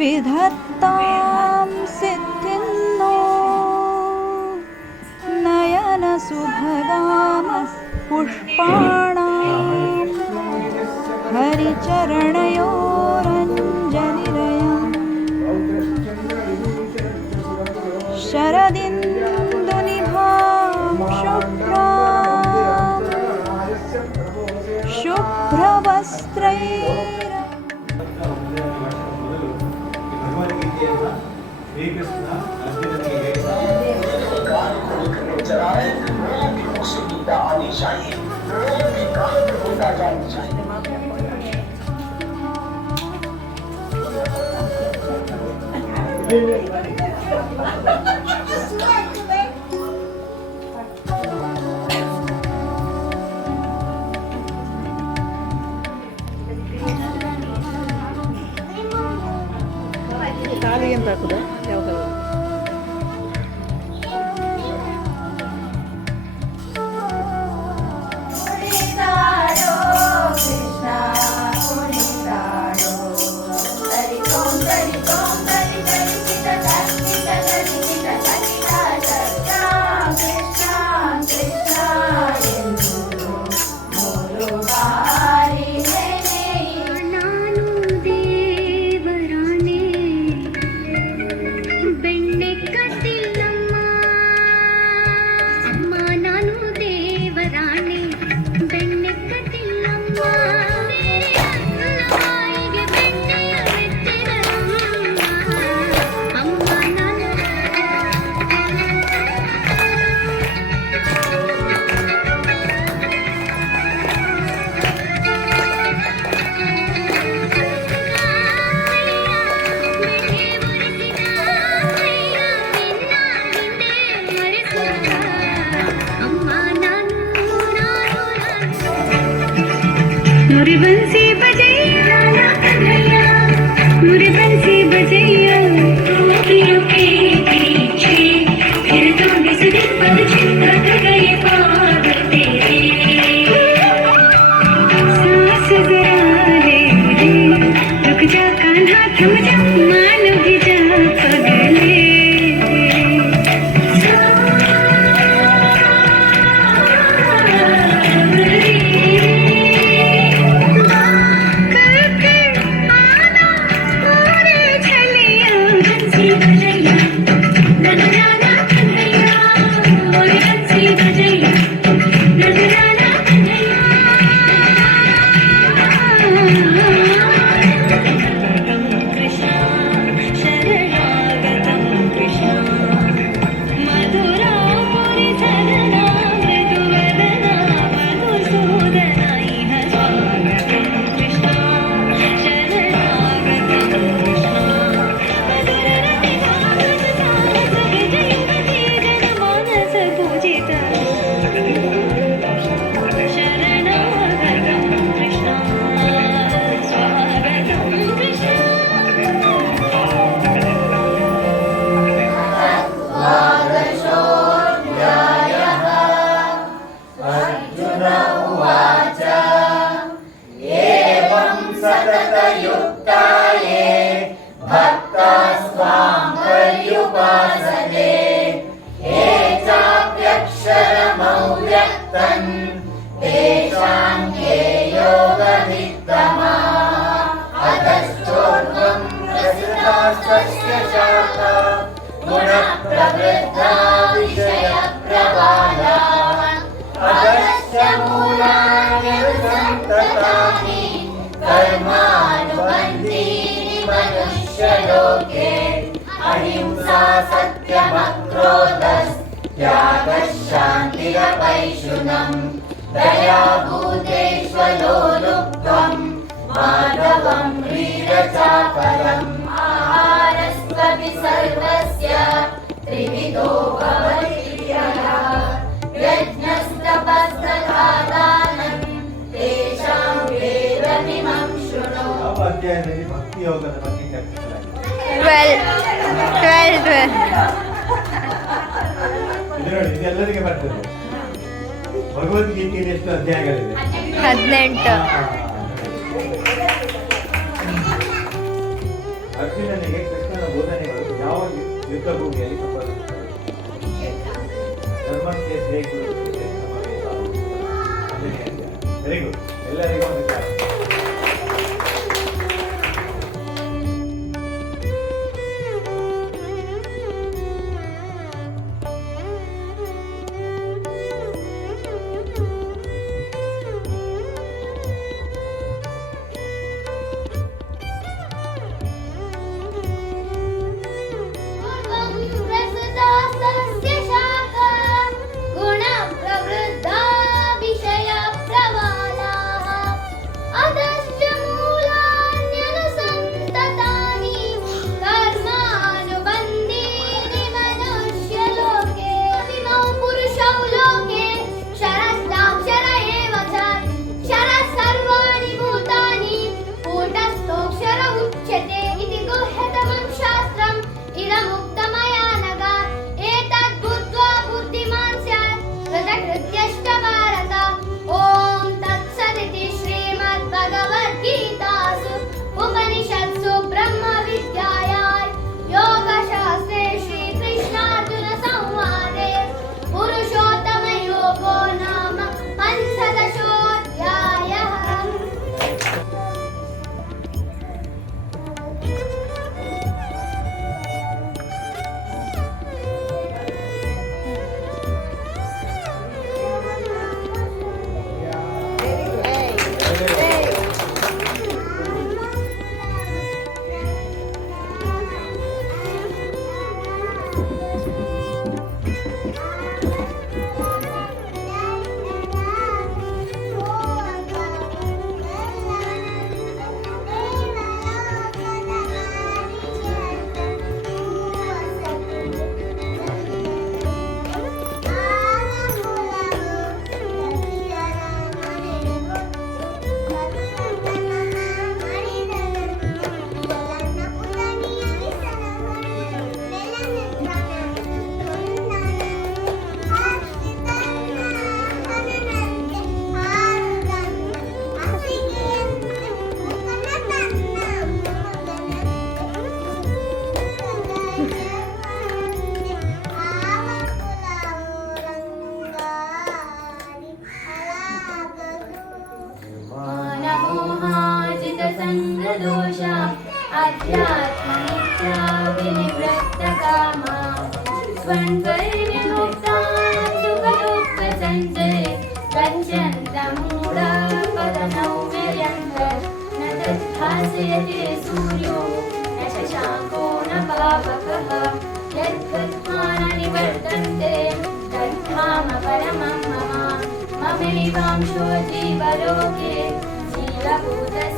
विधत्तां सिद्धिन्नो नयनसुभगामः पुष्पाणां हरिचरणयोरञ्जलिरयम् शरदिन्दुनिभां शुभ्रवस्त्रैः ಕಾಲು ಎಂತ ಹಾಕುದ ಯಾವ ಕಲರ್ मुरी बंसी बजैया मुरी बंसी बजैया टोपियों के पीछे फिर तो बिजली पर चिंता गए पार तेरे सांस जरा ले रुक जा कान्हा थम जा मान भी जा पगले अहिंसा सत्यमक्रोधस्त्यागः शान्तिरपैशुनम् दया भूतेष्वलो लुप्त्वं माधवं ह्रीरचापरम् आहारस्त्वपि सर्वस्य त्रिविधो भवति यज्ञस्तपस्तथा दानं तेषां वेदमिमं शृणु. ಭಕ್ತಿ ಯೋಗದ ಬಗ್ಗೆ ಚರ್ಚಿಸಲಾಗಿದೆ. 12 ಇದೆಲ್ಲರಿಗೆ ಬರ್ತದೆ. ಭಗವದ್ಗೀತೆಯಲ್ಲಿ ಎಷ್ಟು ಅಧ್ಯಾಯಗಳಿವೆ? 18. ಅರ್ಜುನನಿಗೆ ಕೃಷ್ಣನ ಬೋಧನೆಗಳು ಯಾವ ಯುದ್ಧ ಭೂಮಿಯಲ್ಲಿ ಸಂಭವಿಸುತ್ತವೆ? ಧರ್ಮಕ್ಷೇತ್ರೇ ಕುರುಕ್ಷೇತ್ರೇ ಸಮವೇತ. Very good. ಎಲ್ಲರಿಗೂ ಒಂದು ಕ್ಲಾಸ್. प्रसदास्तस्य शाखा गुणप्रवृद्धा विषयप्रवालाः अधश्च मूलान्यनुसन्ततानि कर्मानुबन्धीनि मनुष्यलोके इमौ पुरुषौ लोके क्षरस्ताक्षर एव च क्षरः सर्वाणि भूतानि कूटस्थोऽक्षर उच्यते इति गुह्यतमं शास्त्रम् इदमुक्तमया नघ एतद्बुद्ध्वा बुद्धिमान् स्यात् कृतकृत्यश्च भारत। ॐ तत्सदिति श्रीमद्भगवद्गीतासु उपनिषत्सु ब्रह्मविद्यायां योगशास्त्रे श्रीकृष्णार्जुनसंवादे पुरुषोत्तमयोगो नाम पञ्चदशोऽध्यायः। मानमोहाजितसङ्गदोषा अध्यात्मनित्या विनिवृत्तकामा स्वन्वैर्विमुक्ता सुखदुःखसञ्जये गच्छन्तमूढा पदनौम्ययन्त न तद्भासयते सूर्यो न शशाङ्को न पावकः यद्गत्वा न निवर्तन्ते तद्धाम परमं मम ममैवांशो जीवलोके जीवभूतः